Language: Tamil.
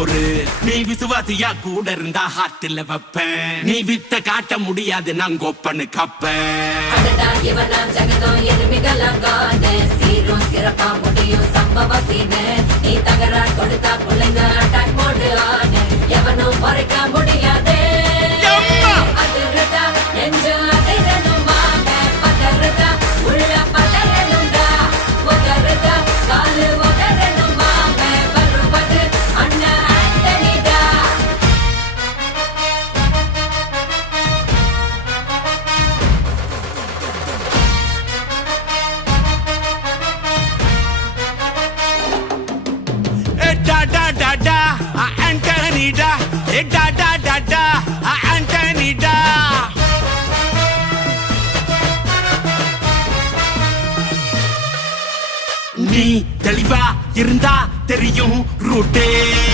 பொறு. நீ விசுவாசியா கூட இருந்தா ஹார்ட்ல வைப்பேன். நீ வித்த காட்ட முடியாது நான் கோப்பனு கப்பேன். சீரும் சிறப்பா முடியும் சம்பவ சீனு. நீ தகராறு கொடுத்தா பிள்ளைங்க அட்டாக் மோடு ஆனு. எவனும் மறைக்க முடியாது. அதிர்றதா நெஞ்சு அதிரணுமாங்க. பதறதா உள்ள பதறணுண்டா. உதறதா காலு உதறணுமாங்க. வருவது அண்ணன் ஆண்டனிடா. Antonida, Antonida. நீ தெளிவா இருந்தா தெரியும் ரூட்டே.